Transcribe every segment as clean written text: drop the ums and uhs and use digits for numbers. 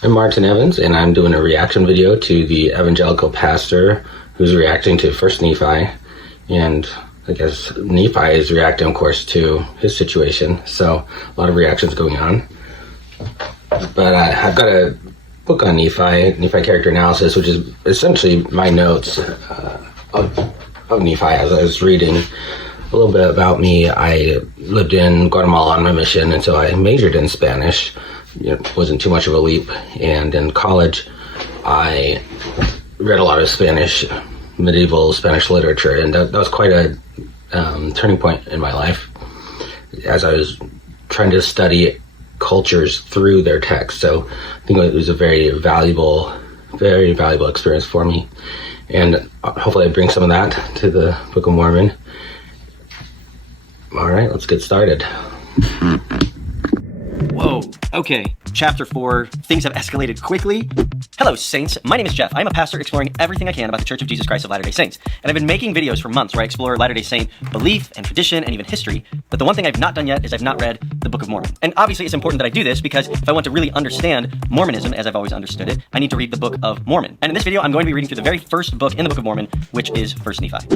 I'm Martin Evans, and I'm doing a reaction video to the evangelical pastor who's reacting to First Nephi, and I guess Nephi is reacting, of course, to his situation, so a lot of reactions going on. But I've got a book on Nephi Character Analysis, which is essentially my notes of Nephi as I was reading. A little bit about me: I lived in Guatemala on my mission, and so I majored in Spanish. It wasn't too much of a leap. And in college, I read a lot of Spanish, medieval Spanish literature, and that was quite a turning point in my life as I was trying to study cultures through their text. So I think it was a very valuable experience for me. And hopefully I bring some of that to the Book of Mormon. All right, let's get started. Whoa, okay, chapter 4, things have escalated quickly. Hello, Saints. My name is Jeff. I'm a pastor exploring everything I can about the Church of Jesus Christ of Latter-day Saints. And I've been making videos for months where I explore Latter-day Saint belief and tradition and even history. But the one thing I've not done yet is I've not read the Book of Mormon. And obviously it's important that I do this because if I want to really understand Mormonism as I've always understood it, I need to read the Book of Mormon. And in this video, I'm going to be reading through the very first book in the Book of Mormon, which is First Nephi.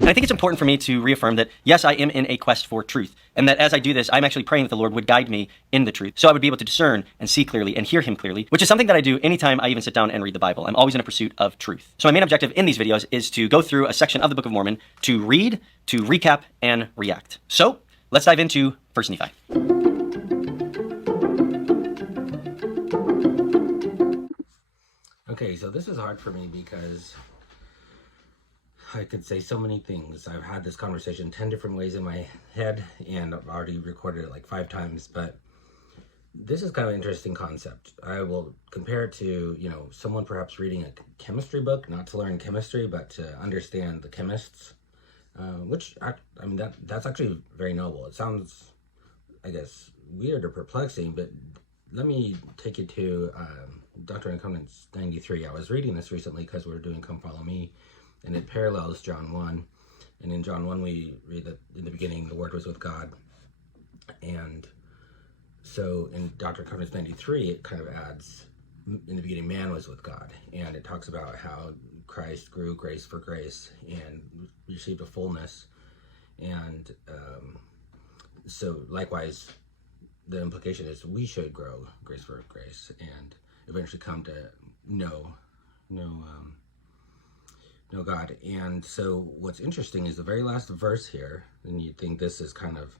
And I think it's important for me to reaffirm that, yes, I am in a quest for truth, and that as I do this, I'm actually praying that the Lord would guide me in the truth, so I would be able to discern and see clearly and hear Him clearly, which is something that I do anytime I even sit down and read the Bible. I'm always in a pursuit of truth. So my main objective in these videos is to go through a section of the Book of Mormon, to read, to recap, and react. So let's dive into First Nephi. Okay, so this is hard for me because I could say so many things. I've had this conversation 10 different ways in my head, and I've already recorded it like 5 times, but this is kind of an interesting concept. I will compare it to, someone perhaps reading a chemistry book, not to learn chemistry, but to understand the chemists, that's actually very noble. It sounds, I guess, weird or perplexing, but let me take you to Doctrine and Covenants 93. I was reading this recently because we were doing Come Follow Me, and it parallels John 1. And in John 1, we read that in the beginning, the Word was with God. And so in Doctrine and Covenants 93, it kind of adds, in the beginning, man was with God. And it talks about how Christ grew grace for grace and received a fullness. And so likewise, the implication is we should grow grace for grace and eventually come to know God. And so what's interesting is the very last verse here, and you'd think this is kind of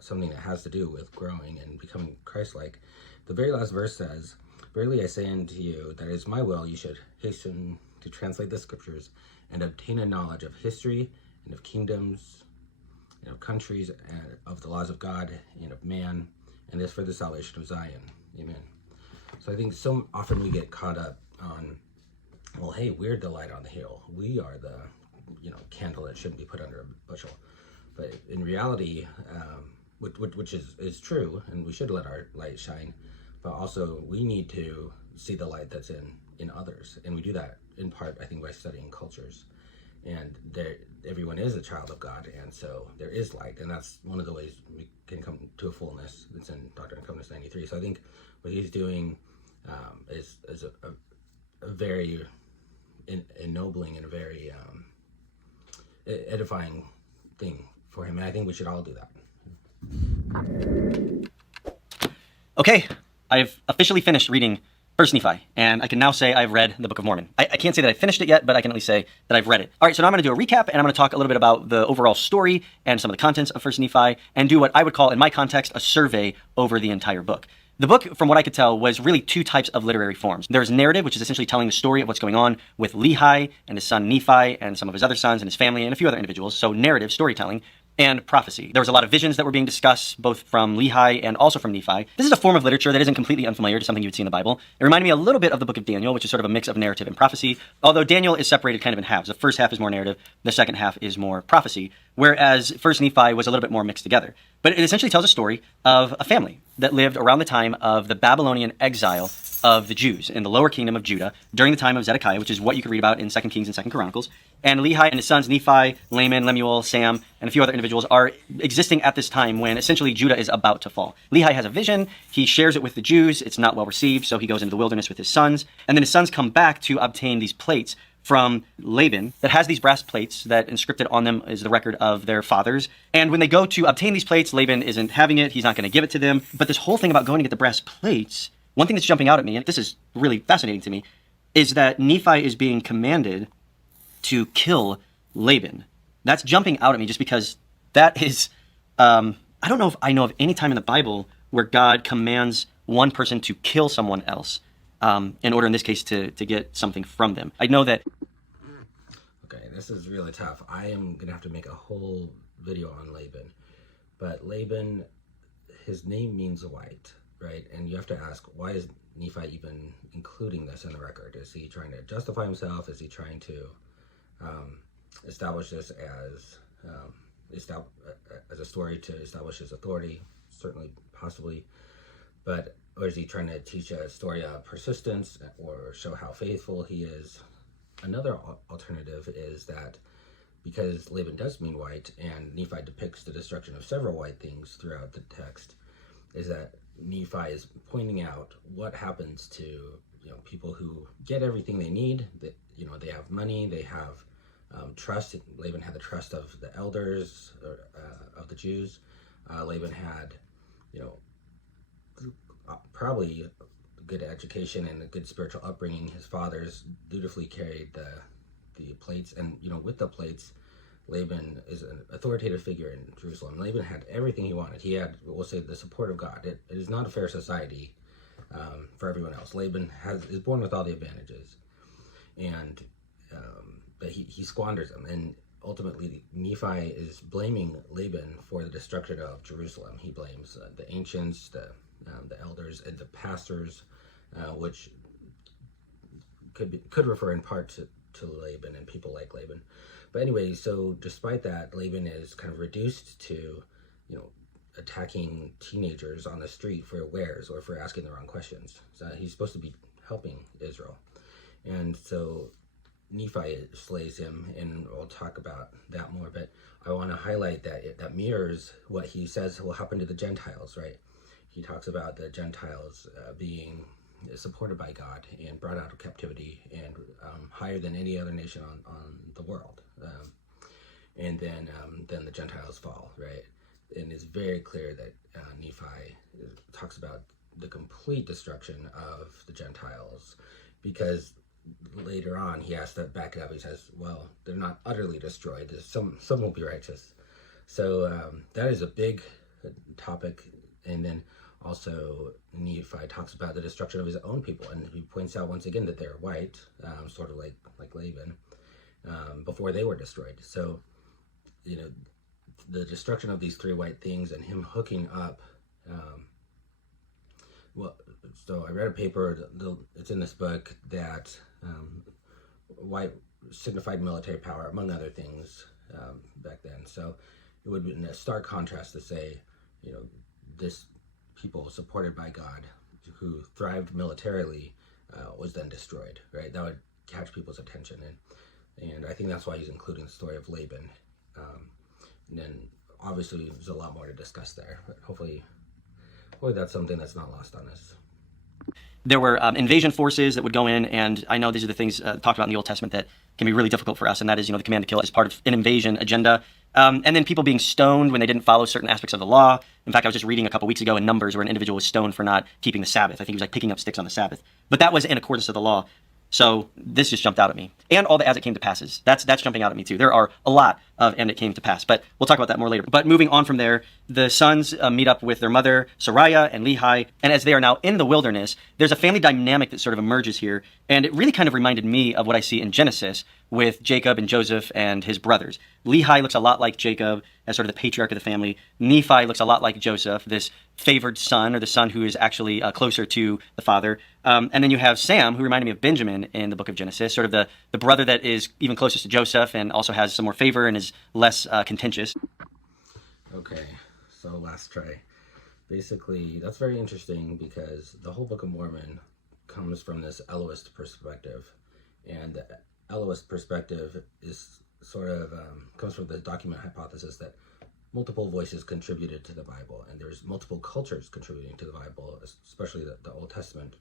something that has to do with growing and becoming Christ-like. The very last verse says, "Verily I say unto you, that it is my will you should hasten to translate the scriptures and obtain a knowledge of history and of kingdoms and of countries and of the laws of God and of man, and this for the salvation of Zion." Amen. So I think so often we get caught up on, well, hey, we're the light on the hill. We are the, candle that shouldn't be put under a bushel. But in reality, which is true, and we should let our light shine, but also we need to see the light that's in others. And we do that in part, I think, by studying cultures. And everyone is a child of God, and so there is light, and that's one of the ways we can come to a fullness. It's in Doctrine and Covenants 93. So I think what he's doing is a very ennobling and a very edifying thing for him, and I think we should all do that. Okay, I've officially finished reading First Nephi, and I can now say I've read the Book of Mormon. I can't say that I finished it yet, but I can at least say that I've read it. All right, so now I'm going to do a recap, and I'm going to talk a little bit about the overall story and some of the contents of First Nephi, and do what I would call, in my context, a survey over the entire book. The book, from what I could tell, was really 2 types of literary forms. There's narrative, which is essentially telling the story of what's going on with Lehi and his son Nephi and some of his other sons and his family and a few other individuals. So narrative, storytelling, and prophecy. There was a lot of visions that were being discussed, both from Lehi and also from Nephi. This is a form of literature that isn't completely unfamiliar to something you would see in the Bible. It reminded me a little bit of the book of Daniel, which is sort of a mix of narrative and prophecy, although Daniel is separated kind of in halves. The first half is more narrative, the second half is more prophecy. whereas First Nephi was a little bit more mixed together. But it essentially tells a story of a family that lived around the time of the Babylonian exile of the Jews in the lower kingdom of Judah during the time of Zedekiah, which is what you can read about in 2 Kings and 2 Chronicles. And Lehi and his sons Nephi, Laman, Lemuel, Sam, and a few other individuals are existing at this time when essentially Judah is about to fall. Lehi has a vision. He shares it with the Jews. It's not well received, so he goes into the wilderness with his sons. And then his sons come back to obtain these plates from Laban that has these brass plates that inscripted on them is the record of their fathers. And when they go to obtain these plates, Laban isn't having it. He's not going to give it to them. But this whole thing about going to get the brass plates, one thing that's jumping out at me, and this is really fascinating to me, is that Nephi is being commanded to kill Laban. That's jumping out at me just because that is, I don't know if I know of any time in the Bible where God commands one person to kill someone else in order, in this case, to get something from them. I know that... Okay, this is really tough. I am going to have to make a whole video on Laban. But Laban, his name means white, right? And you have to ask, why is Nephi even including this in the record? Is he trying to justify himself? Is he trying to establish this as a story to establish his authority? Certainly, possibly. But, or is he trying to teach a story of persistence or show how faithful he is? Another alternative is that because Laban does mean white, and Nephi depicts the destruction of several white things throughout the text, is that Nephi is pointing out what happens to people who get everything they need. That they have money, they have trust. Laban had the trust of the elders of the Jews. Laban had probably good education and a good spiritual upbringing. His fathers dutifully carried the plates, and with the plates, Laban is an authoritative figure in Jerusalem. Laban had everything he wanted. He had, we'll say, the support of God. It is not a fair society for everyone else. Laban is born with all the advantages, and but he squanders them. And ultimately, Nephi is blaming Laban for the destruction of Jerusalem. He blames the ancients, the elders, and the pastors, which could refer in part to Laban and people like Laban. But anyway, so despite that, Laban is kind of reduced to, attacking teenagers on the street for wares or for asking the wrong questions. So he's supposed to be helping Israel. And so Nephi slays him, and we'll talk about that more. But I want to highlight that mirrors what he says will happen to the Gentiles, right? He talks about the Gentiles being supported by God and brought out of captivity and higher than any other nation on the world. And then the Gentiles fall, right? And it's very clear that Nephi talks about the complete destruction of the Gentiles, because later on he has to back it up. He says, well, they're not utterly destroyed. Some will be righteous. So that is a big topic. And then also Nephi talks about the destruction of his own people, and he points out once again that they're white, sort of like Laban, before they were destroyed. So the destruction of these three white things and him hooking up. So I read a paper, it's in this book, that white signified military power, among other things, back then. So it would be in a stark contrast to say, this people supported by God who thrived militarily was then destroyed, right? That would catch people's attention. And I think that's why he's including the story of Laban. And then obviously there's a lot more to discuss there, but hopefully that's something that's not lost on us. There were invasion forces that would go in, and I know these are the things talked about in the Old Testament that can be really difficult for us, and that is, the command to kill is part of an invasion agenda. And then people being stoned when they didn't follow certain aspects of the law. In fact, I was just reading a couple weeks ago in Numbers where an individual was stoned for not keeping the Sabbath. I think he was picking up sticks on the Sabbath. But that was in accordance to the law. So this just jumped out at me. And all the as it came to passes. That's jumping out at me too. There are a lot of and it came to pass. But we'll talk about that more later. But moving on from there, the sons meet up with their mother, Sariah and Lehi. And as they are now in the wilderness, there's a family dynamic that sort of emerges here. And it really kind of reminded me of what I see in Genesis with Jacob and Joseph and his brothers. Lehi looks a lot like Jacob as sort of the patriarch of the family. Nephi looks a lot like Joseph, this favored son, or the son who is actually closer to the father. And then you have Sam, who reminded me of Benjamin in the book of Genesis, sort of the brother that is even closest to Joseph and also has some more favor and is becomes less contentious. Okay, so last try. Basically, that's very interesting because the whole Book of Mormon comes from this Elohist perspective. And the Elohist perspective is sort of comes from the document hypothesis that multiple voices contributed to the Bible, and there's multiple cultures contributing to the Bible, especially the Old Testament.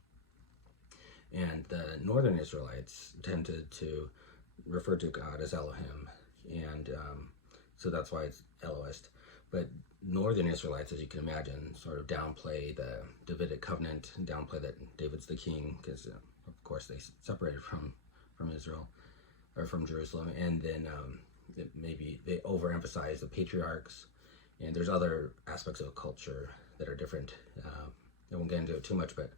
And the Northern Israelites tended to refer to God as Elohim, and so that's why it's Elohist. But Northern Israelites, as you can imagine, sort of downplay the Davidic covenant, downplay that David's the king, because of course they separated from Israel or from Jerusalem, and then maybe they overemphasize the patriarchs, and there's other aspects of culture that are different. I won't get into it too much, but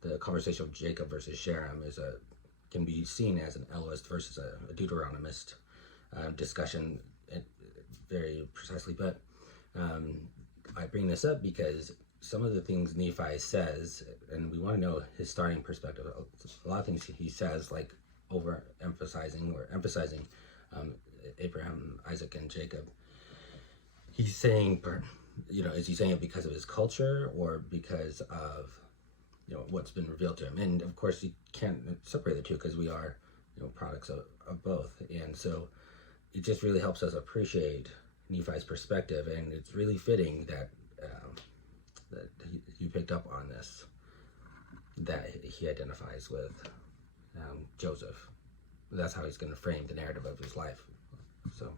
the conversation of Jacob versus Shem can be seen as an Elohist versus a Deuteronomist discussion very precisely. But I bring this up because some of the things Nephi says, and we want to know his starting perspective. A lot of things he says, like overemphasizing or emphasizing Abraham, Isaac, and Jacob. He's saying, is he saying it because of his culture or because of what's been revealed to him? And of course, you can't separate the two because we are products of both. And so it just really helps us appreciate Nephi's perspective, and it's really fitting that that you picked up on this, that he identifies with Joseph. That's how he's going to frame the narrative of his life. So,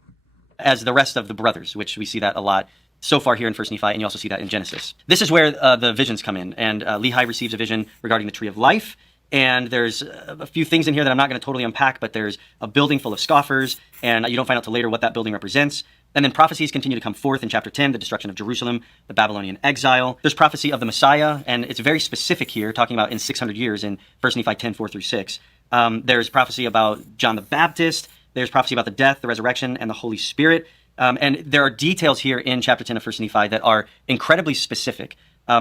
as the rest of the brothers, which we see that a lot so far here in 1 Nephi, and you also see that in Genesis. This is where the visions come in, and Lehi receives a vision regarding the tree of life, and there's a few things in here that I'm not going to totally unpack, but there's a building full of scoffers, and you don't find out till later what that building represents. And then prophecies continue to come forth in chapter 10, the destruction of Jerusalem, the Babylonian exile. There's prophecy of the Messiah, and it's very specific here, talking about in 600 years in 1 Nephi 10, 4 through 6. There's prophecy about John the Baptist. There's prophecy about the death, the resurrection, and the Holy Spirit. And there are details here in chapter 10 of 1 Nephi that are incredibly specific.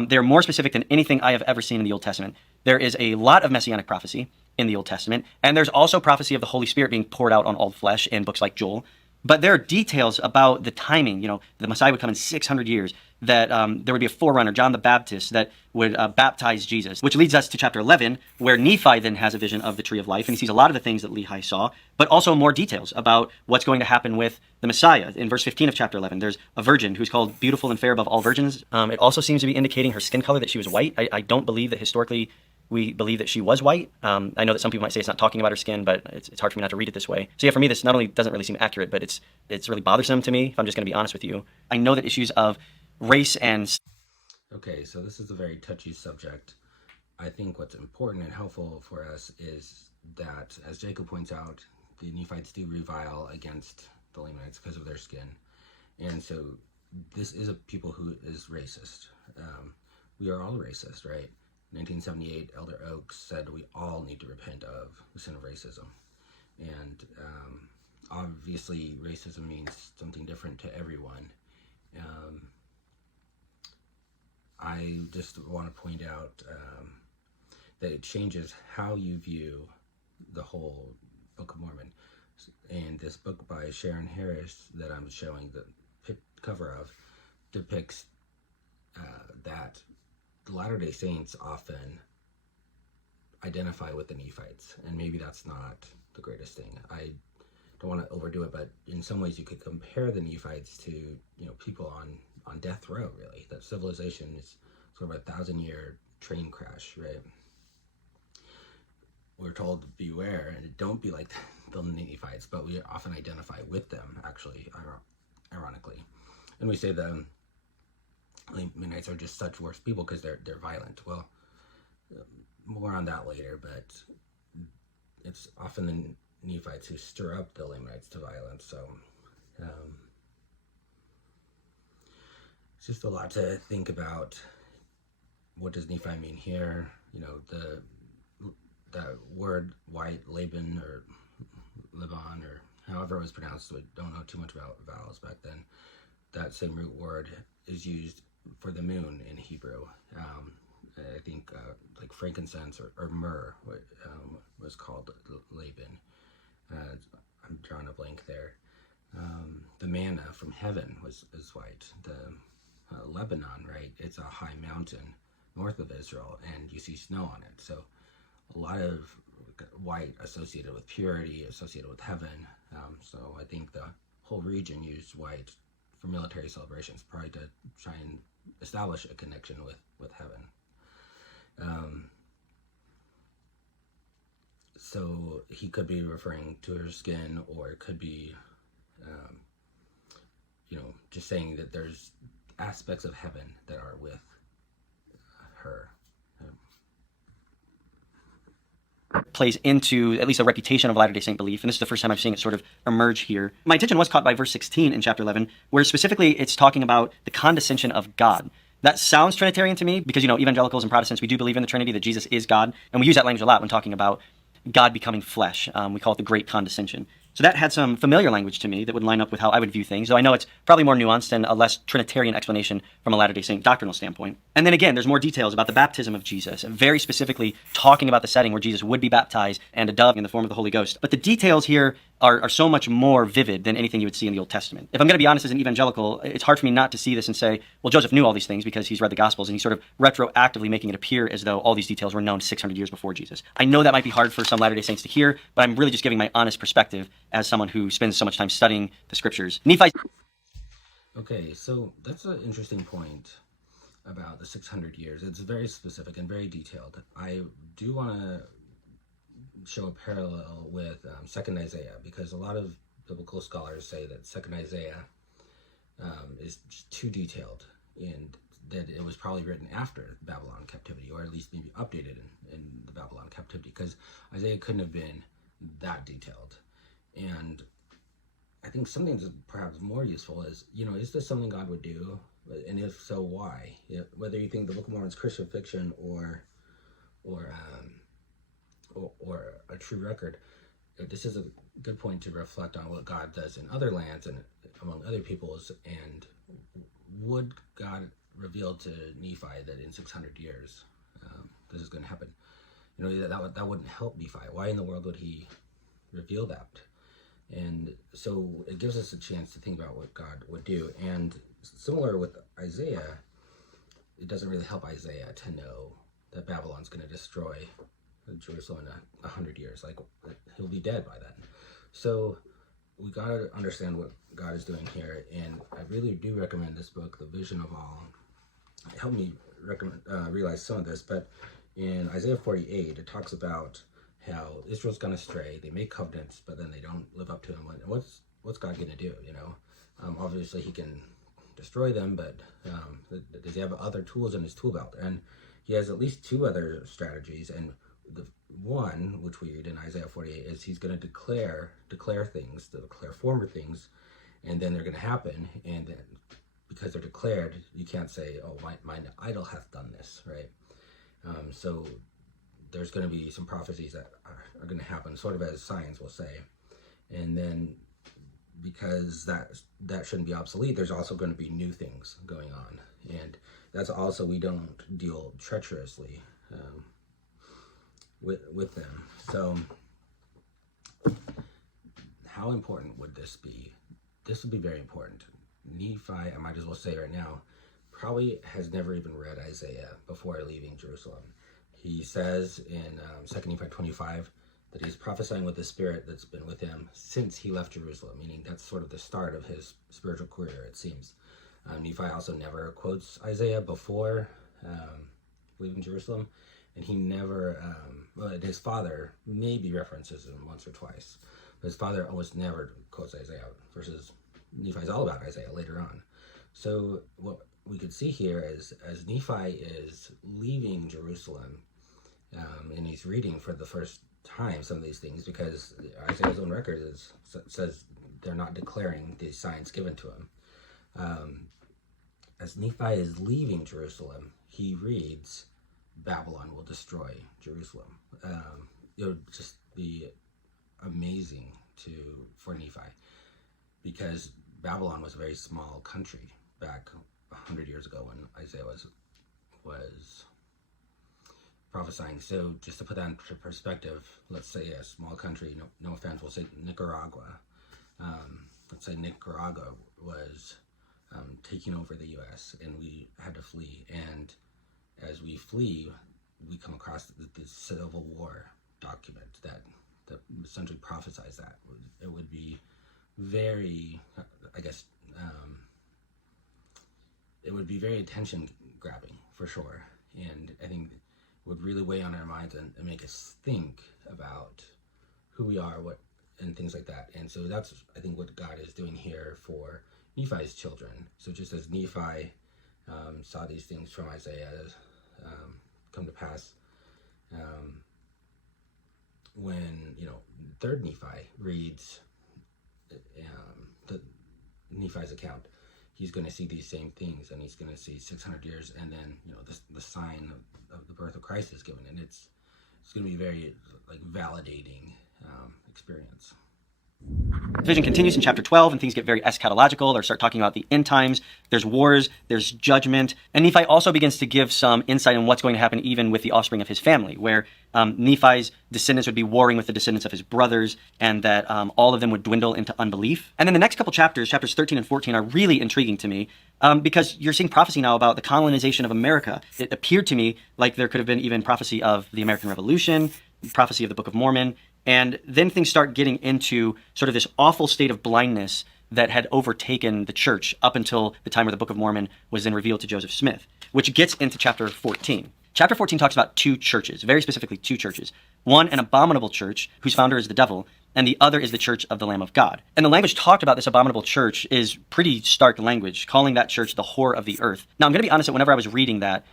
They're more specific than anything I have ever seen in the Old Testament. There is a lot of Messianic prophecy in the Old Testament, and there's also prophecy of the Holy Spirit being poured out on all flesh in books like Joel. But there are details about the timing. The Messiah would come in 600 years, that there would be a forerunner, John the Baptist, that would baptize Jesus, which leads us to chapter 11, where Nephi then has a vision of the tree of life, and he sees a lot of the things that Lehi saw, but also more details about what's going to happen with the Messiah. In verse 15 of chapter 11, there's a virgin who's called beautiful and fair above all virgins. It also seems to be indicating her skin color, that she was white. I don't believe that historically we believe that she was white. I know that some people might say it's not talking about her skin, but it's hard for me not to read it this way. So yeah, for me, this not only doesn't really seem accurate, but it's really bothersome to me, if I'm just going to be honest with you. I know that issues of race and... Okay, so this is a very touchy subject. I think what's important and helpful for us is that, as Jacob points out, the Nephites do revile against the Lamanites because of their skin. And so this is a people who is racist. We are all racist, right? 1978, Elder Oaks said we all need to repent of the sin of racism. And obviously, racism means something different to everyone. I just want to point out that it changes how you view the whole Book of Mormon. And this book by Sharon Harris that I'm showing the cover of depicts that the Latter-day Saints often identify with the Nephites, and maybe that's not the greatest thing. I don't want to overdo it, but in some ways you could compare the Nephites to people on death row, really. That civilization is sort of a 1,000-year train crash, right? We're told beware and don't be like the Nephites, but we often identify with them, actually, ironically. And we say the Lamanites are just such worse people because they're violent. Well, more on that later, but it's often the Nephites who stir up the Lamanites to violence. So it's just a lot to think about. What does Nephi mean here? The word white, Laban or Laban or however it was pronounced, we don't know too much about vowels back then. That same root word is used for the moon in Hebrew. I think like frankincense or myrrh was called Laban. I'm drawing a blank there. The manna from heaven is white. The Lebanon, right? It's a high mountain north of Israel, and you see snow on it. So a lot of white associated with purity, associated with heaven. So I think the whole region used white for military celebrations, probably to try and establish a connection with heaven. So he could be referring to her skin, or it could be, just saying that there's aspects of heaven that are with her. Plays into at least a reputation of Latter-day Saint belief, and this is the first time I've seen it sort of emerge here. My attention was caught by verse 16 in chapter 11, where specifically it's talking about the condescension of God. That sounds Trinitarian to me because, evangelicals and Protestants, we do believe in the Trinity, that Jesus is God, and we use that language a lot when talking about God becoming flesh. We call it the great condescension. So that had some familiar language to me that would line up with how I would view things, though I know it's probably more nuanced and a less Trinitarian explanation from a Latter-day Saint doctrinal standpoint. And then again, there's more details about the baptism of Jesus, very specifically talking about the setting where Jesus would be baptized and a dove in the form of the Holy Ghost. But the details here are so much more vivid than anything you would see in the Old Testament. If I'm going to be honest as an evangelical, it's hard for me not to see this and say, well, Joseph knew all these things because he's read the Gospels, and he's sort of retroactively making it appear as though all these details were known 600 years before Jesus. I know that might be hard for some Latter-day Saints to hear, but I'm really just giving my honest perspective as someone who spends so much time studying the Scriptures. Nephi. Okay, so that's an interesting point about the 600 years. It's very specific and very detailed. I do want to show a parallel with 2nd Isaiah, because a lot of biblical scholars say that 2nd Isaiah is just too detailed, and that it was probably written after Babylon captivity, or at least maybe updated in the Babylon captivity, because Isaiah couldn't have been that detailed. And I think something that's perhaps more useful is, is this something God would do? And if so, why? Whether you think the Book of Mormon is Christian fiction or a true record, this is a good point to reflect on what God does in other lands and among other peoples. And would God reveal to Nephi that in 600 years this is going to happen? That wouldn't help Nephi. Why in the world would he reveal that? And so it gives us a chance to think about what God would do. And similar with Isaiah, it doesn't really help Isaiah to know that Babylon's going to destroy Jerusalem in 100 years. Like, he'll be dead by then. So we got to understand what God is doing here. And I really do recommend this book, The Vision of All. It helped me realize some of this. But in Isaiah 48, it talks about how Israel's gone astray. They make covenants, but then they don't live up to them. What's God going to do? Obviously he can destroy them, but does he have other tools in his tool belt? And he has at least two other strategies. And the one, which we read in Isaiah 48, is he's going to declare things, to declare former things, and then they're going to happen. And then because they're declared, you can't say, oh, mine idol hath done this, right? So there's going to be some prophecies that are going to happen, sort of as signs, we'll say. And then because that shouldn't be obsolete, there's also going to be new things going on. And that's also, we don't deal treacherously with them. So how important would this be? This would be very important. Nephi, I might as well say right now, probably has never even read Isaiah before leaving Jerusalem. He says in 2 Nephi 25 that he's prophesying with the Spirit that's been with him since he left Jerusalem, meaning that's sort of the start of his spiritual career, it seems. Nephi also never quotes Isaiah before leaving Jerusalem, and he never, his father maybe references him once or twice, but his father almost never quotes Isaiah, versus Nephi's all about Isaiah later on. So what we could see here is, as Nephi is leaving Jerusalem, and he's reading for the first time some of these things, because Isaiah's own record says they're not declaring these signs given to him. As Nephi is leaving Jerusalem, he reads, Babylon will destroy Jerusalem. It would just be amazing for Nephi, because Babylon was a very small country back 100 years ago when Isaiah was prophesying. So just to put that into perspective, let's say a small country, no offense, we'll say Nicaragua. let's say Nicaragua was taking over the U.S. and we had to flee. And as we flee, we come across the Civil War document that essentially prophesies that. It would be very, I guess, it would be very attention grabbing for sure. And I think it would really weigh on our minds and make us think about who we are, and things like that. And so that's, I think, what God is doing here for Nephi's children. So just as Nephi saw these things from Isaiah come to pass, when third Nephi reads Nephi's account, he's going to see these same things, and he's going to see 600 years, and then the sign of the birth of Christ is given, and it's going to be very validating experience. The vision continues in chapter 12, and things get very eschatological. They start talking about the end times. There's wars, there's judgment. And Nephi also begins to give some insight on what's going to happen even with the offspring of his family, where Nephi's descendants would be warring with the descendants of his brothers, and that all of them would dwindle into unbelief. And then the next couple chapters 13 and 14, are really intriguing to me because you're seeing prophecy now about the colonization of America. It appeared to me like there could have been even prophecy of the American Revolution, prophecy of the Book of Mormon. And then things start getting into sort of this awful state of blindness that had overtaken the church up until the time where the Book of Mormon was then revealed to Joseph Smith, which gets into chapter 14. Chapter 14 talks about two churches, very specifically two churches. One, an abominable church whose founder is the devil, and the other is the church of the Lamb of God. And the language talked about this abominable church is pretty stark language, calling that church the whore of the earth. Now, I'm going to be honest that whenever I was reading that,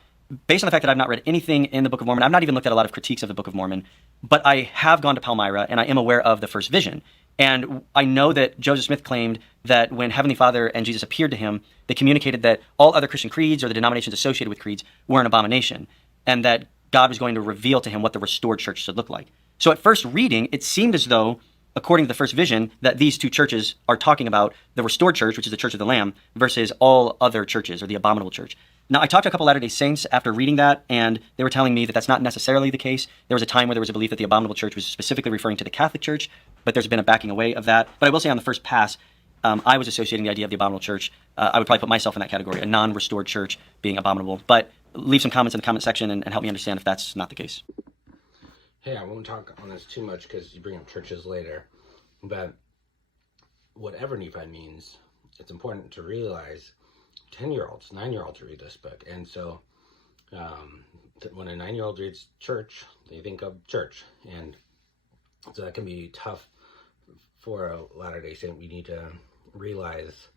based on the fact that I've not read anything in the Book of Mormon, I've not even looked at a lot of critiques of the Book of Mormon, but I have gone to Palmyra, and I am aware of the first vision. And I know that Joseph Smith claimed that when Heavenly Father and Jesus appeared to him, they communicated that all other Christian creeds or the denominations associated with creeds were an abomination, and that God was going to reveal to him what the restored church should look like. So at first reading, it seemed as though, according to the first vision, that these two churches are talking about the restored church, which is the Church of the Lamb, versus all other churches, or the abominable church. Now, I talked to a couple Latter-day Saints after reading that, and they were telling me that that's not necessarily the case. There was a time where there was a belief that the abominable church was specifically referring to the Catholic Church, but there's been a backing away of that. But I will say on the first pass, I was associating the idea of the abominable church. I would probably put myself in that category, a non-restored church being abominable. But leave some comments in the comment section and help me understand if that's not the case. Hey, I won't talk on this too much because you bring up churches later, but whatever Nephi means, it's important to realize 10-year-olds, 9-year-olds read this book. And so when a 9-year-old reads church, they think of church. And so that can be tough for a Latter-day Saint. We need to realize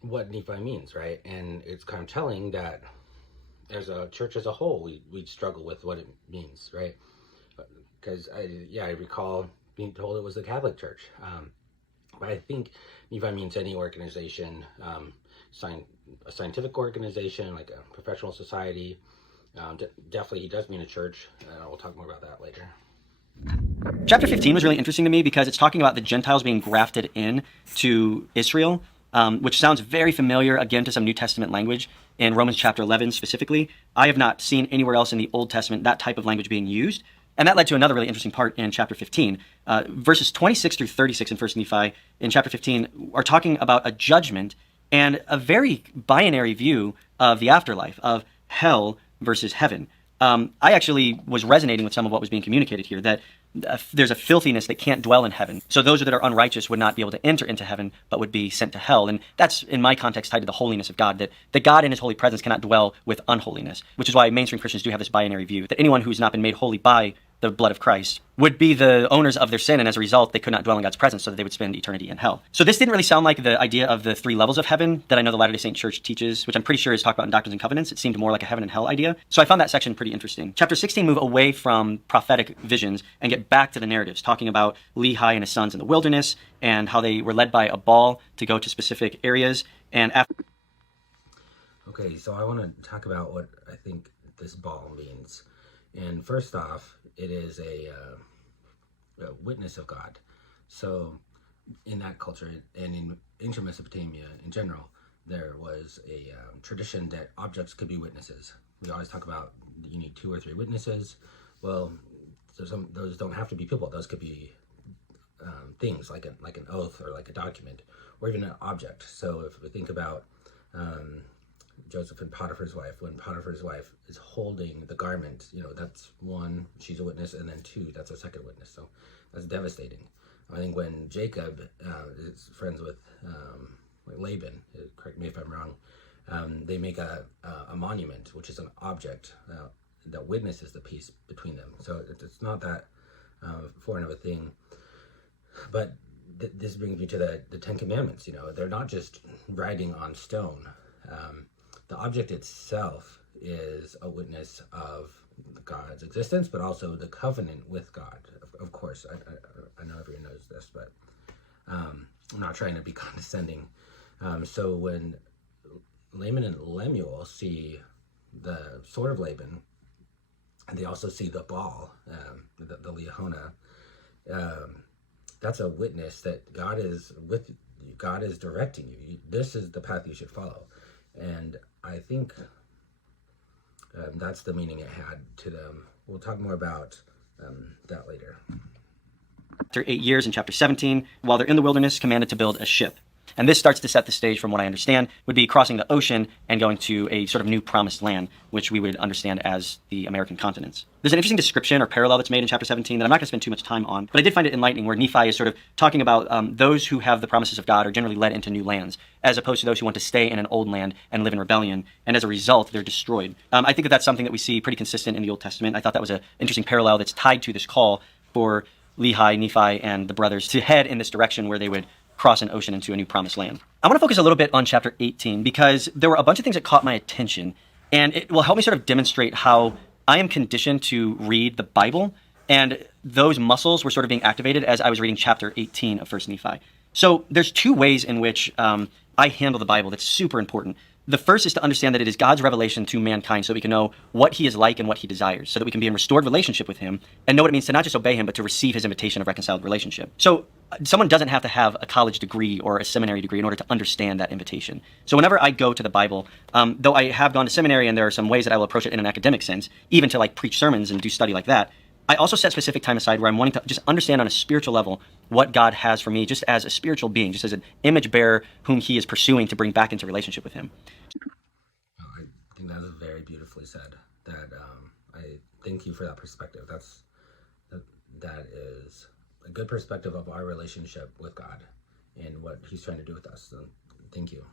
what Nephi means, right? And it's kind of telling that as a church as a whole, we struggle with what it means, right? Because I recall being told it was the Catholic Church. But I think Nephi means any organization, a scientific organization, like a professional society. Definitely, he does mean a church. We'll talk more about that later. Chapter 15 was really interesting to me because it's talking about the Gentiles being grafted in to Israel, which sounds very familiar, again, to some New Testament language in Romans chapter 11 specifically. I have not seen anywhere else in the Old Testament that type of language being used. And that led to another really interesting part in chapter 15. Verses 26 through 36 in 1 Nephi in chapter 15 are talking about a judgment and a very binary view of the afterlife, of hell versus heaven. I actually was resonating with some of what was being communicated here, that there's a filthiness that can't dwell in heaven. So those that are unrighteous would not be able to enter into heaven, but would be sent to hell. And that's, in my context, tied to the holiness of God, that God in his holy presence cannot dwell with unholiness, which is why mainstream Christians do have this binary view, that anyone who's not been made holy by the blood of Christ would be the owners of their sin, and as a result, they could not dwell in God's presence, so that they would spend eternity in hell. So this didn't really sound like the idea of the 3 levels of heaven that I know the Latter-day Saint Church teaches, which I'm pretty sure is talked about in Doctrines and Covenants. It seemed more like a heaven and hell idea. So I found that section pretty interesting. Chapter 16 move away from prophetic visions and get back to the narratives, talking about Lehi and his sons in the wilderness and how they were led by a ball to go to specific areas. And after... Okay, so I want to talk about what I think this ball means. And first off, it is a witness of God. So in that culture and in ancient Mesopotamia in general, there was a tradition that objects could be witnesses. We always talk about you need 2 or 3 witnesses. Well, those don't have to be people. Those could be things like an oath or like a document or even an object. So if we think about Joseph and Potiphar's wife, when Potiphar's wife is holding the garment, that's one, she's a witness, and then two, that's a second witness. So that's devastating. I think when Jacob is friends with Laban, correct me if I'm wrong, they make a monument, which is an object that witnesses the peace between them. So it's not that foreign of a thing. But this brings me to the Ten Commandments. They're not just writing on stone. The object itself is a witness of God's existence, but also the covenant with God. Of course, I know everyone knows this, but I'm not trying to be condescending. So when Laman and Lemuel see the sword of Laban, and they also see the ball, the Liahona, that's a witness that God is with you. God is directing you. This is the path you should follow. And I think that's the meaning it had to them. We'll talk more about that later. After 8 years in chapter 17, while they're in the wilderness, commanded to build a ship. And this starts to set the stage, from what I understand, would be crossing the ocean and going to a sort of new promised land, which we would understand as the American continents. There's an interesting description or parallel that's made in chapter 17 that I'm not going to spend too much time on, but I did find it enlightening, where Nephi is sort of talking about those who have the promises of God are generally led into new lands, as opposed to those who want to stay in an old land and live in rebellion, and as a result, they're destroyed. I think that that's something that we see pretty consistent in the Old Testament. I thought that was an interesting parallel that's tied to this call for Lehi, Nephi, and the brothers to head in this direction where they would cross an ocean into a new promised land. I want to focus a little bit on chapter 18 because there were a bunch of things that caught my attention, and it will help me sort of demonstrate how I am conditioned to read the Bible, and those muscles were sort of being activated as I was reading chapter 18 of 1 Nephi. So there's two ways in which I handle the Bible that's super important. The first is to understand that it is God's revelation to mankind so we can know what he is like and what he desires, so that we can be in restored relationship with him and know what it means to not just obey him, but to receive his invitation of reconciled relationship. So someone doesn't have to have a college degree or a seminary degree in order to understand that invitation. So whenever I go to the Bible, though I have gone to seminary and there are some ways that I will approach it in an academic sense, even to like preach sermons and do study like that, I also set specific time aside where I'm wanting to just understand on a spiritual level what God has for me, just as a spiritual being, just as an image bearer whom he is pursuing to bring back into relationship with him. I think that is very beautifully said. That I thank you for that perspective. That is a good perspective of our relationship with God and what he's trying to do with us. So thank you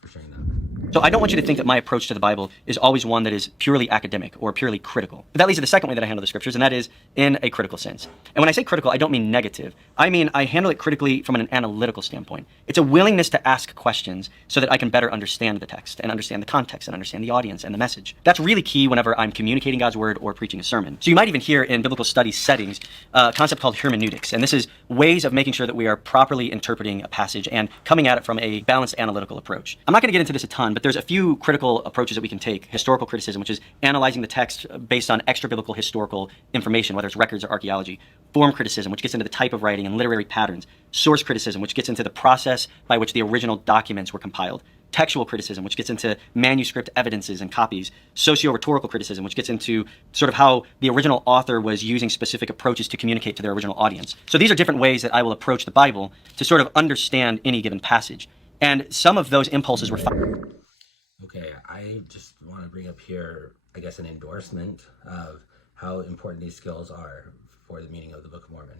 for sharing that. So I don't want you to think that my approach to the Bible is always one that is purely academic or purely critical. That leads to the second way that I handle the scriptures, and that is in a critical sense. And when I say critical, I don't mean negative. I mean I handle it critically from an analytical standpoint. It's a willingness to ask questions so that I can better understand the text and understand the context and understand the audience and the message. That's really key whenever I'm communicating God's word or preaching a sermon. So you might even hear in biblical study settings a concept called hermeneutics, and this is ways of making sure that we are properly interpreting a passage and coming at it from a balanced analytical approach. I'm not going to get into this a ton, but there's a few critical approaches that we can take. Historical criticism, which is analyzing the text based on extra-biblical historical information, whether it's records or archaeology. Form criticism, which gets into the type of writing and literary patterns. Source criticism, which gets into the process by which the original documents were compiled. Textual criticism, which gets into manuscript evidences and copies. Socio-rhetorical criticism, which gets into sort of how the original author was using specific approaches to communicate to their original audience. So these are different ways that I will approach the Bible to sort of understand any given passage. And some of those impulses were Okay, I just want to bring up here, I guess, an endorsement of how important these skills are for the meaning of the Book of Mormon.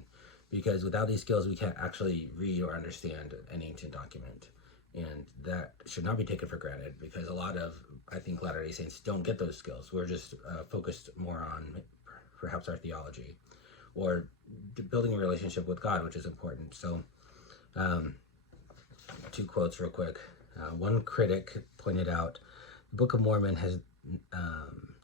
Because without these skills, we can't actually read or understand an ancient document. And that should not be taken for granted, because a lot of, I think, Latter-day Saints don't get those skills. We're just focused more on perhaps our theology or building a relationship with God, which is important. So, two quotes real quick. One critic pointed out, the Book of Mormon has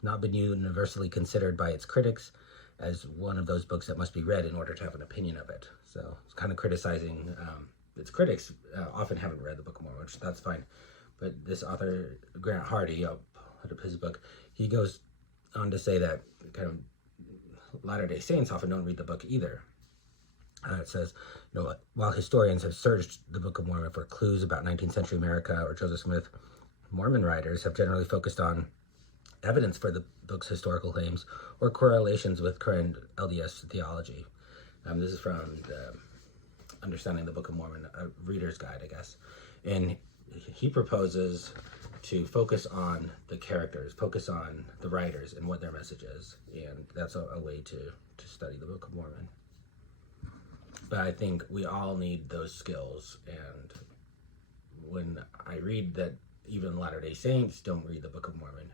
not been universally considered by its critics as one of those books that must be read in order to have an opinion of it. So it's kind of criticizing its critics often haven't read the Book of Mormon, which that's fine. But this author, Grant Hardy, I'll put up his book, he goes on to say that kind of Latter-day Saints often don't read the book either. It says, while historians have searched the Book of Mormon for clues about 19th century America or Joseph Smith, Mormon writers have generally focused on evidence for the book's historical claims or correlations with current LDS theology. This is from the Understanding the Book of Mormon, a reader's guide, I guess. And he proposes to focus on the characters, focus on the writers and what their message is. And that's a way to study the Book of Mormon. But I think we all need those skills. And when I read that even Latter-day Saints don't read the Book of Mormon,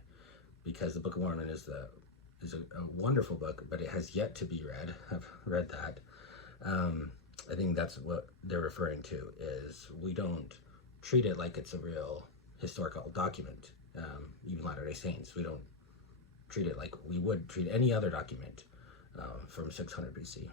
because the Book of Mormon is a wonderful book, but it has yet to be read. I've read that. I think that's what they're referring to, is we don't treat it like it's a real historical document. Even Latter-day Saints, we don't treat it like we would treat any other document from 600 BC.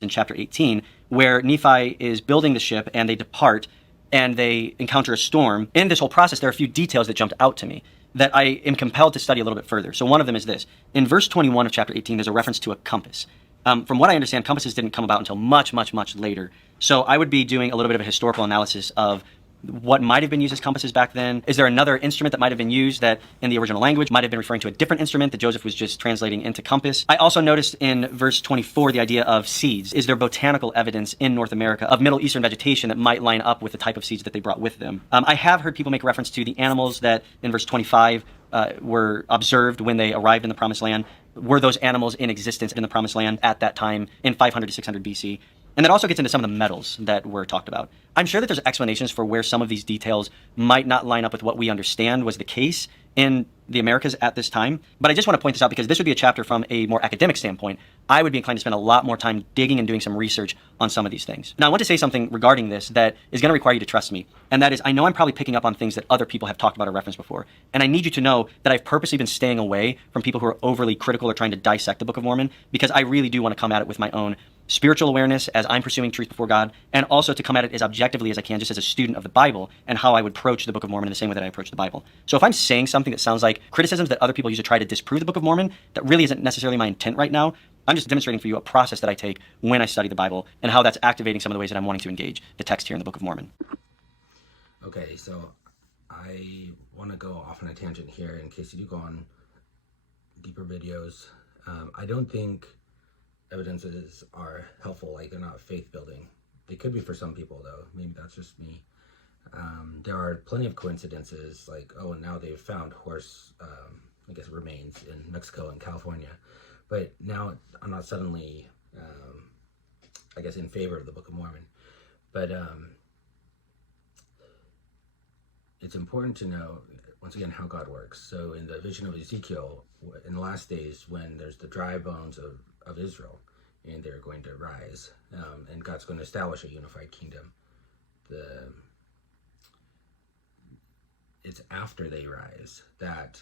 In chapter 18, where Nephi is building the ship and they depart and they encounter a storm. In this whole process, there are a few details that jumped out to me that I am compelled to study a little bit further. So one of them is this. In verse 21 of chapter 18, there's a reference to a compass. From what I understand, compasses didn't come about until much, much, much later. So I would be doing a little bit of a historical analysis of what might have been used as compasses back then. Is there another instrument that might have been used that in the original language might have been referring to a different instrument that Joseph was just translating into compass? I also noticed in verse 24 the idea of seeds. Is there botanical evidence in North America of Middle Eastern vegetation that might line up with the type of seeds that they brought with them? I have heard people make reference to the animals that in verse 25 were observed when they arrived in the Promised Land. Were those animals in existence in the Promised Land at that time in 500 to 600 BC? And that also gets into some of the metals that were talked about. I'm sure that there's explanations for where some of these details might not line up with what we understand was the case in the Americas at this time. But I just want to point this out because this would be a chapter from a more academic standpoint. I would be inclined to spend a lot more time digging and doing some research on some of these things. Now, I want to say something regarding this that is going to require you to trust me. And that is, I know I'm probably picking up on things that other people have talked about or referenced before. And I need you to know that I've purposely been staying away from people who are overly critical or trying to dissect the Book of Mormon, because I really do want to come at it with my own spiritual awareness as I'm pursuing truth before God, and also to come at it as objectively as I can, just as a student of the Bible, and how I would approach the Book of Mormon in the same way that I approach the Bible. So if I'm saying something that sounds like criticisms that other people use to try to disprove the Book of Mormon, that really isn't necessarily my intent right now. I'm just demonstrating for you a process that I take when I study the Bible, and how that's activating some of the ways that I'm wanting to engage the text here in the Book of Mormon. Okay, so I want to go off on a tangent here in case you do go on deeper videos. I don't think evidences are helpful, like they're not faith building. They could be for some people though, maybe that's just me. There are plenty of coincidences, like, oh, and now they've found horse, I guess, remains in Mexico and California. But now I'm not suddenly, I guess, in favor of the Book of Mormon. But it's important to know, once again, how God works. So in the vision of Ezekiel, in the last days, when there's the dry bones of Israel, and they're going to rise, and God's going to establish a unified kingdom. It's after they rise that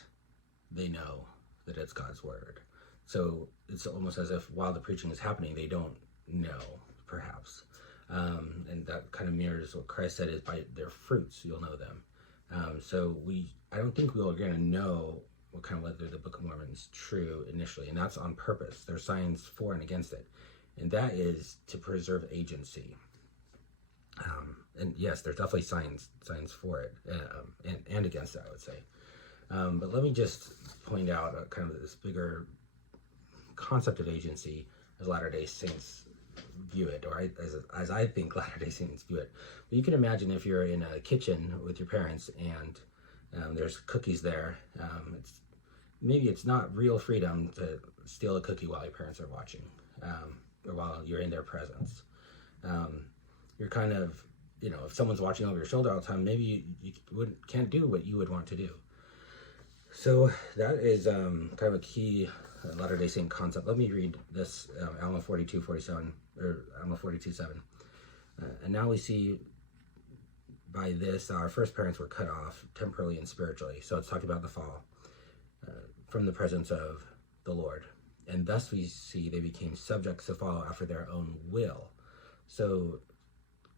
they know that it's God's word. So it's almost as if while the preaching is happening, they don't know, perhaps. And that kind of mirrors what Christ said, is by their fruits you'll know them. So I don't think we're going to know whether the Book of Mormon is true initially, and that's on purpose. There's signs for and against it, and that is to preserve agency. And yes, there's definitely signs for it, and against it, I would say. But let me just point out kind of this bigger concept of agency as Latter-day Saints view it, or as I think Latter-day Saints view it. But you can imagine if you're in a kitchen with your parents and there's cookies there. Maybe it's not real freedom to steal a cookie while your parents are watching, or while you're in their presence. You're kind of, if someone's watching over your shoulder all the time, maybe you can't do what you would want to do. So that is kind of a key Latter-day Saint concept. Let me read this, Alma 42:47, or Alma 42:7. And now we see by this our first parents were cut off temporally and spiritually. So it's talking about the fall from the presence of the Lord. And thus we see they became subjects to follow after their own will. So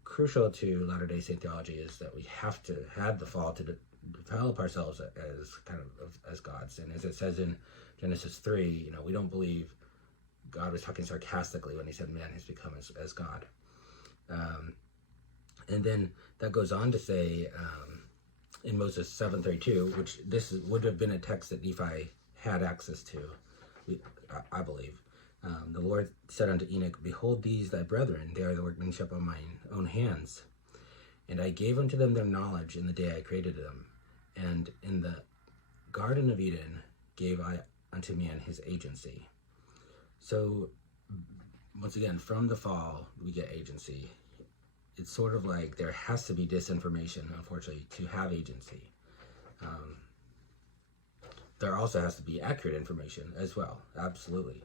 crucial to Latter-day Saint theology is that we have to have the fall to develop ourselves as kind of as gods. And as it says in Genesis 3, we don't believe God was talking sarcastically when he said man has become as God. And then that goes on to say in Moses 7:32, which would have been a text that Nephi had access to, I believe. The Lord said unto Enoch, Behold, these thy brethren, they are the workmanship of mine own hands. And I gave unto them their knowledge in the day I created them. And in the Garden of Eden gave I unto man his agency. So, once again, from the fall, we get agency. It's sort of like there has to be disinformation, unfortunately, to have agency. There also has to be accurate information as well, absolutely.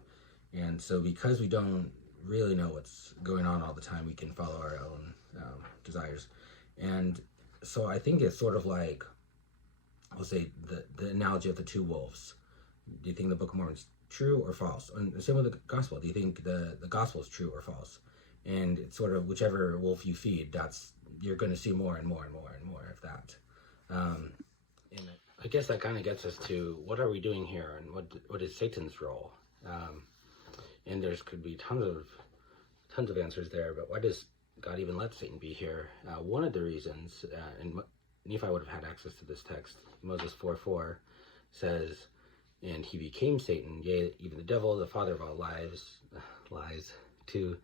And so because we don't really know what's going on all the time, we can follow our own desires. And so I think it's sort of like, I'll say, the analogy of the two wolves. Do you think the Book of Mormon is true or false? And the same with the gospel. Do you think the gospel is true or false? And it's sort of whichever wolf you feed, you're going to see more and more and more and more of that. And I guess that kind of gets us to what are we doing here, and what is Satan's role? And there's could be tons of answers there, but why does God even let Satan be here? One of the reasons, and Nephi would have had access to this text, Moses 4:4 says, and he became Satan, yea, even the devil, the father of all lies, to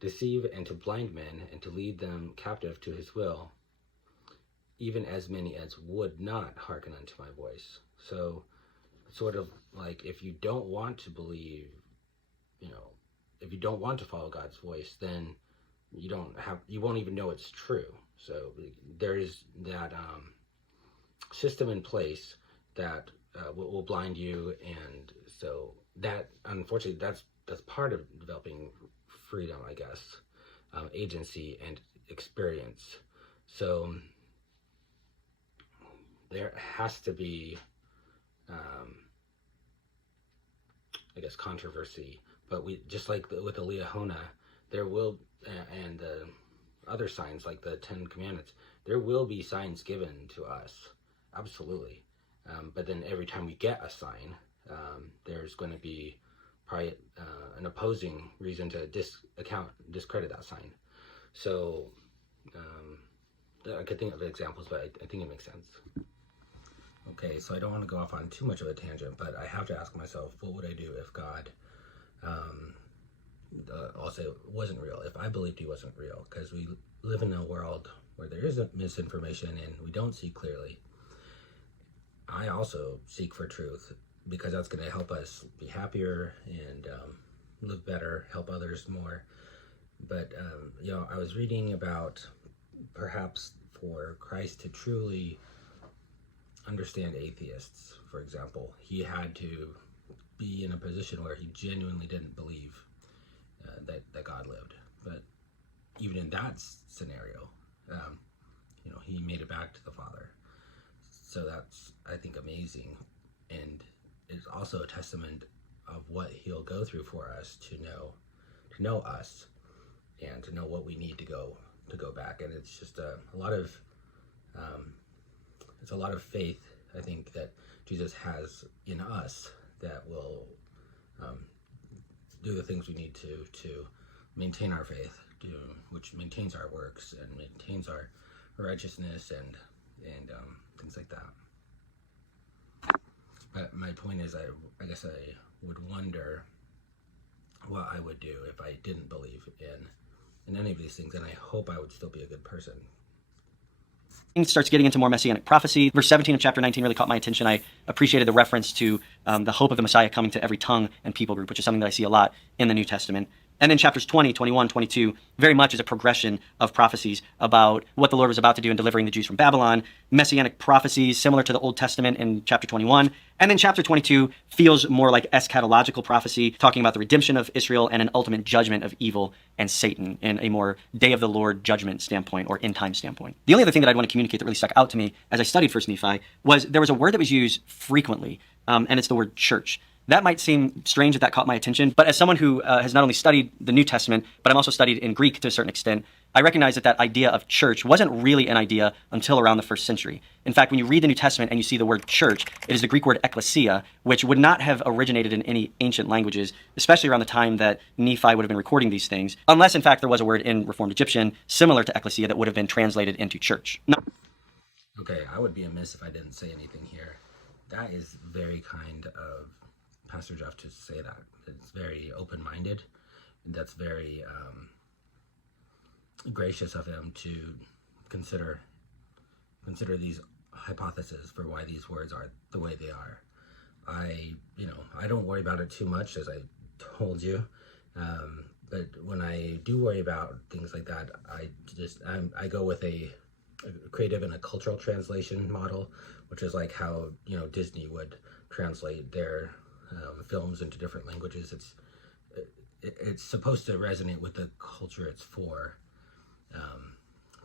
deceive and to blind men, and to lead them captive to his will, even as many as would not hearken unto my voice. So, sort of like, if you don't want to believe, if you don't want to follow God's voice, then you won't even know it's true. So there is that system in place that will blind you, and so that, unfortunately, that's part of developing freedom, I guess, agency and experience. So there has to be, I guess, controversy, but we just like with the Liahona, there will, and the other signs like the 10 Commandments, there will be signs given to us, absolutely. But then every time we get a sign, there's going to be probably an opposing reason to discredit that sign. So I could think of examples, but I think it makes sense. Okay, so I don't want to go off on too much of a tangent, but I have to ask myself, what would I do if God, I'll say, wasn't real, if I believed he wasn't real? Because we live in a world where there is misinformation and we don't see clearly. I also seek for truth, because that's going to help us be happier and live better, help others more. But, I was reading about perhaps for Christ to truly understand atheists, for example, he had to be in a position where he genuinely didn't believe that God lived. But even in that scenario, he made it back to the Father. So that's, I think, amazing, and it's also a testament of what he'll go through for us to know us, and to know what we need to go back. And it's just a lot of faith, I think, that Jesus has in us that will do the things we need to maintain our faith, which maintains our works and maintains our righteousness and things like that. But my point is, I guess I would wonder what I would do if I didn't believe in any of these things, and I hope I would still be a good person. Starts getting into more Messianic prophecy. Verse 17 of chapter 19 really caught my attention. I appreciated the reference to the hope of the Messiah coming to every tongue and people group, which is something that I see a lot in the New Testament. And then chapters 20, 21, 22 very much is a progression of prophecies about what the Lord was about to do in delivering the Jews from Babylon. Messianic prophecies similar to the Old Testament in chapter 21. And then chapter 22 feels more like eschatological prophecy, talking about the redemption of Israel and an ultimate judgment of evil and Satan in a more day of the Lord judgment standpoint or end time standpoint. The only other thing that I'd want to communicate that really stuck out to me as I studied 1 Nephi was there was a word that was used frequently, and it's the word church. That might seem strange that caught my attention, but as someone who has not only studied the New Testament, but I'm also studied in Greek to a certain extent, I recognize that idea of church wasn't really an idea until around the 1st century. In fact, when you read the New Testament and you see the word church, it is the Greek word ekklesia, which would not have originated in any ancient languages, especially around the time that Nephi would have been recording these things, unless, in fact, there was a word in Reformed Egyptian similar to ekklesia that would have been translated into church. No. Okay, I would be amiss if I didn't say anything here. That is very kind of Pastor Jeff to say that. It's very open-minded, and that's very gracious of him to consider these hypotheses for why these words are the way they are. I don't worry about it too much, as I told you, but when I do worry about things like that, I go with a creative and a cultural translation model, which is like how Disney would translate their films into different languages. It's supposed to resonate with the culture it's for,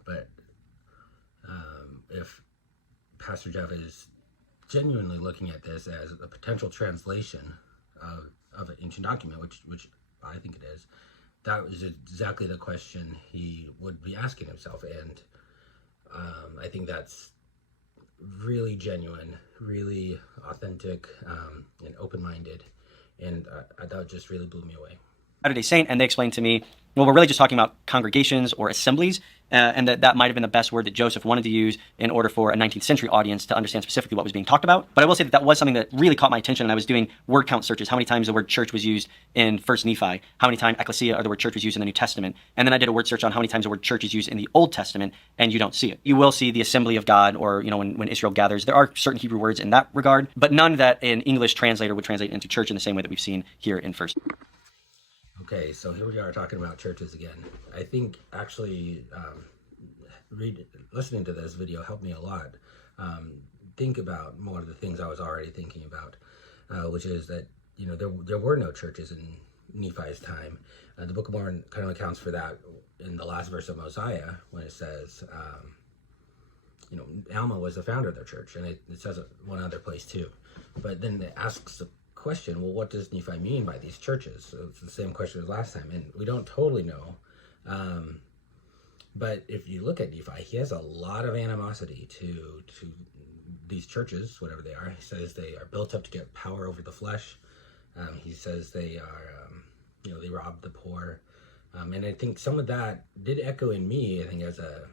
but if Pastor Jeff is genuinely looking at this as a potential translation of an ancient document, which I think it is, that is exactly the question he would be asking himself. And I think that's really genuine, really authentic, and open-minded. And that just really blew me away. Latter-day Saint, and they explained to me, well, we're really just talking about congregations or assemblies, and that might have been the best word that Joseph wanted to use in order for a 19th century audience to understand specifically what was being talked about. But I will say that was something that really caught my attention, and I was doing word count searches, how many times the word church was used in First Nephi, how many times ecclesia or the word church was used in the New Testament, and then I did a word search on how many times the word church is used in the Old Testament, and you don't see it. You will see the assembly of God, or when Israel gathers. There are certain Hebrew words in that regard, but none that an English translator would translate into church in the same way that we've seen here in First. Okay, so here we are talking about churches again. I think actually listening to this video helped me a lot think about more of the things I was already thinking about, which is that there were no churches in Nephi's time. The Book of Mormon kind of accounts for that in the last verse of Mosiah, when it says Alma was the founder of their church, and it says it one other place too. But then it asks the question, well, what does Nephi mean by these churches? So it's the same question as last time, and we don't totally know. But if you look at Nephi, he has a lot of animosity to these churches, whatever they are. He says they are built up to get power over the flesh. He says they are, they rob the poor. And I think some of that did echo in me, I think, as a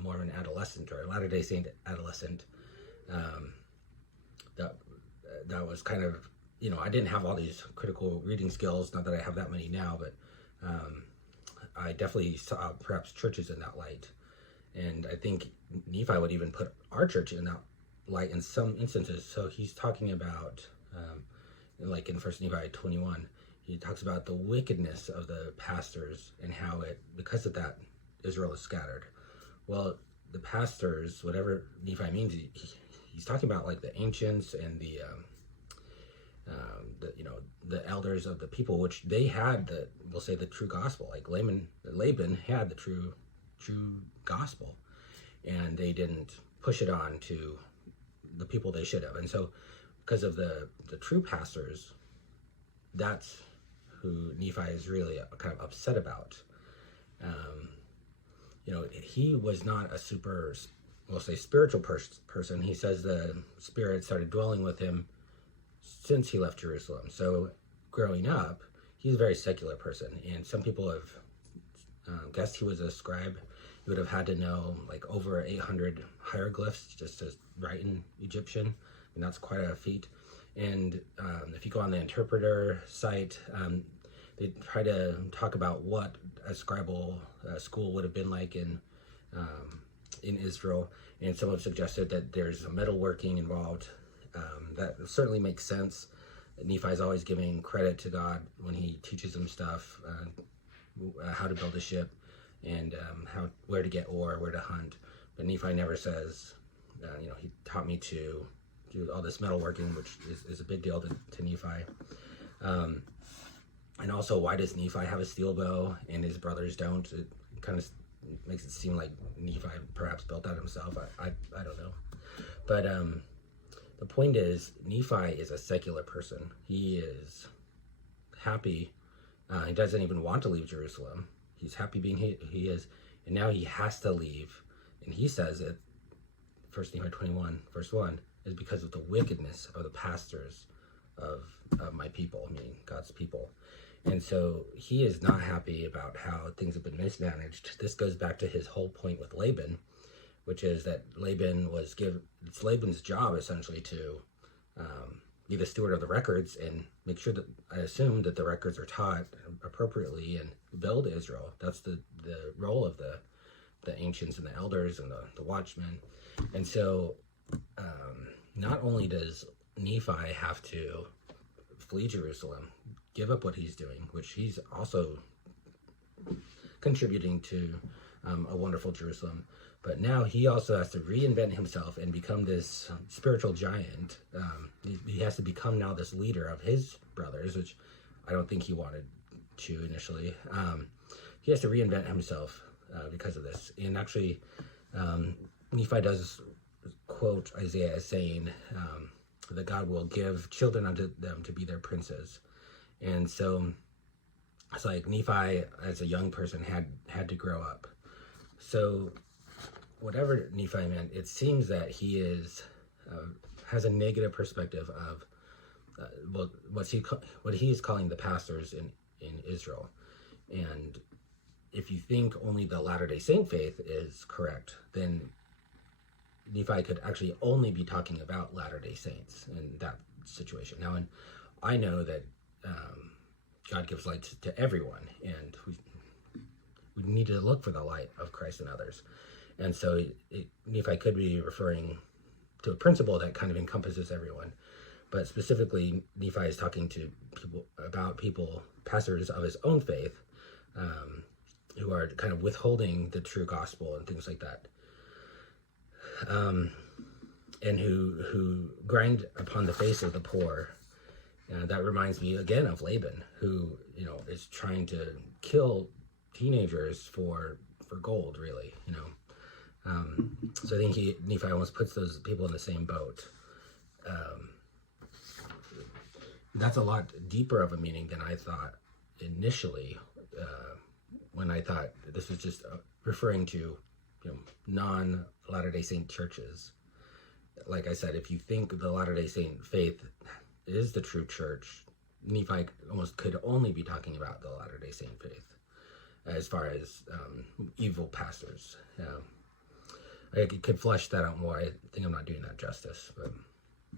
Mormon adolescent or a Latter-day Saint adolescent. That was kind of, I didn't have all these critical reading skills, not that I have that many now, but I definitely saw perhaps churches in that light. And I think Nephi would even put our church in that light in some instances. So he's talking about, like in 1 Nephi 21, he talks about the wickedness of the pastors and how because of that, Israel is scattered. Well, the pastors, whatever Nephi means, he's talking about like the ancients and the elders of the people, which they had we'll say the true gospel. Like Laban had the true gospel, and they didn't push it on to the people they should have. And so because of the true pastors, that's who Nephi is really kind of upset about. He was not a super, we'll say, spiritual person. He says the Spirit started dwelling with him since he left Jerusalem. So growing up, he's a very secular person, and some people have guessed he was a scribe. He would have had to know like over 800 hieroglyphs just to write in Egyptian, and that's quite a feat. And if you go on the interpreter site, they try to talk about what a scribal school would have been like in Israel, and some have suggested that there's a metalworking involved. That certainly makes sense. Nephi's always giving credit to God when he teaches him stuff, how to build a ship, and where to get ore, where to hunt. But Nephi never says, he taught me to do all this metalworking, which is a big deal to Nephi. And also, why does Nephi have a steel bow and his brothers don't? It kind of makes it seem like Nephi perhaps built that himself. I don't know. But the point is, Nephi is a secular person. He is happy. He doesn't even want to leave Jerusalem. He's happy being he is. And now he has to leave. And he says it, 1 Nephi 21, verse 1, is because of the wickedness of the pastors of my people, meaning God's people. And so he is not happy about how things have been mismanaged. This goes back to his whole point with Laban, which is that it's Laban's job essentially to be the steward of the records and make sure that, I assume, that the records are taught appropriately and build Israel. That's the role of the ancients and the elders and the watchmen. And so not only does Nephi have to flee Jerusalem, give up what he's doing, which he's also contributing to a wonderful Jerusalem, but now he also has to reinvent himself and become this spiritual giant. He has to become now this leader of his brothers, which I don't think he wanted to initially. He has to reinvent himself because of this. And actually, Nephi does quote Isaiah as saying that God will give children unto them to be their princes. And so it's like Nephi, as a young person, had to grow up. So whatever Nephi meant, it seems that he has a negative perspective of what he is calling the pastors in Israel. And if you think only the Latter-day Saint faith is correct, then Nephi could actually only be talking about Latter-day Saints in that situation. Now, and I know that God gives light to everyone, and we need to look for the light of Christ in others. And so Nephi could be referring to a principle that kind of encompasses everyone. But specifically, Nephi is talking to people, pastors of his own faith, who are kind of withholding the true gospel and things like that. And who grind upon the face of the poor. That reminds me again of Laban, who is trying to kill teenagers for gold, really. So I think Nephi almost puts those people in the same boat. That's a lot deeper of a meaning than I thought initially, when I thought this was just referring to non-Latter-day Saint churches. Like I said, if you think the Latter-day Saint faith is the true church, Nephi almost could only be talking about the Latter-day Saint faith as far as evil pastors. I could flesh that out more. I think I'm not doing that justice. But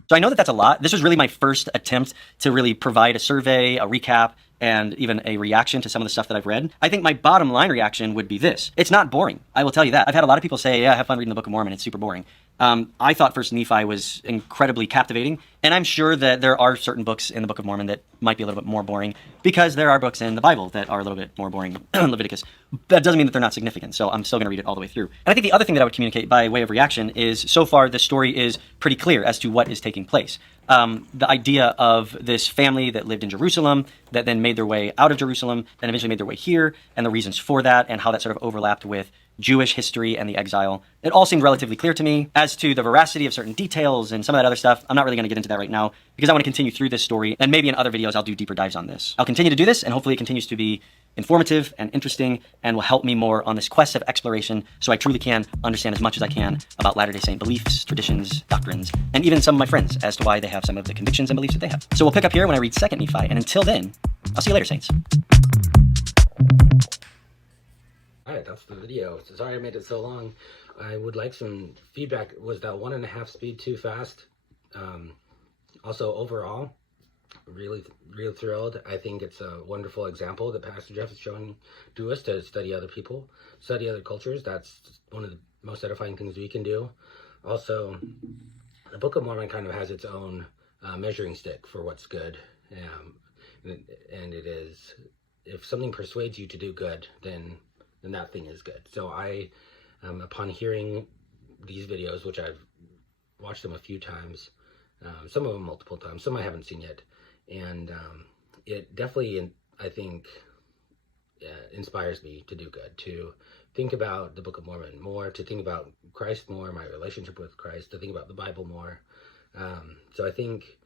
So I know that that's a lot. This was really my first attempt to really provide a survey, a recap, and even a reaction to some of the stuff that I've read. I think my bottom line reaction would be this. It's not boring. I will tell you that. I've had a lot of people say, yeah, have fun reading the Book of Mormon. It's super boring. I thought First Nephi was incredibly captivating, and I'm sure that there are certain books in the Book of Mormon that might be a little bit more boring, because there are books in the Bible that are a little bit more boring, Leviticus. That doesn't mean that they're not significant, so I'm still going to read it all the way through. And I think the other thing that I would communicate by way of reaction is, so far, the story is pretty clear as to what is taking place. The idea of this family that lived in Jerusalem, that then made their way out of Jerusalem, and eventually made their way here, and the reasons for that, and how that sort of overlapped with Jewish history and the exile. It all seemed relatively clear to me. As to the veracity of certain details and some of that other stuff, I'm not really going to get into that right now, because I want to continue through this story, and maybe in other videos I'll do deeper dives on this. I'll continue to do this, and hopefully it continues to be informative and interesting, and will help me more on this quest of exploration, so I truly can understand as much as I can about Latter-day Saint beliefs, traditions, doctrines, and even some of my friends as to why they have some of the convictions and beliefs that they have. So we'll pick up here when I read 2 Nephi, and until then, I'll see you later, Saints. Alright, that's the video. Sorry I made it so long. I would like some feedback. Was that 1.5 speed too fast? Also, overall, really thrilled. I think it's a wonderful example that Pastor Jeff is showing to us to study other people, study other cultures. That's one of the most edifying things we can do. Also, the Book of Mormon kind of has its own measuring stick for what's good. And it is, if something persuades you to do good, then that thing is good. So I, upon hearing these videos, which I've watched them a few times, some of them multiple times, some I haven't seen yet, and it definitely, I think, inspires me to do good, to think about the Book of Mormon more, to think about Christ more, my relationship with Christ, to think about the Bible more. So I think,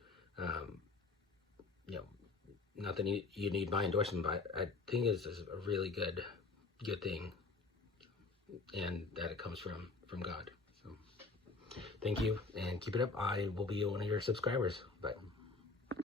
not that you need my endorsement, but I think it's a really good thing, and that it comes from God. So thank you, and keep it up. I will be one of your subscribers. Bye.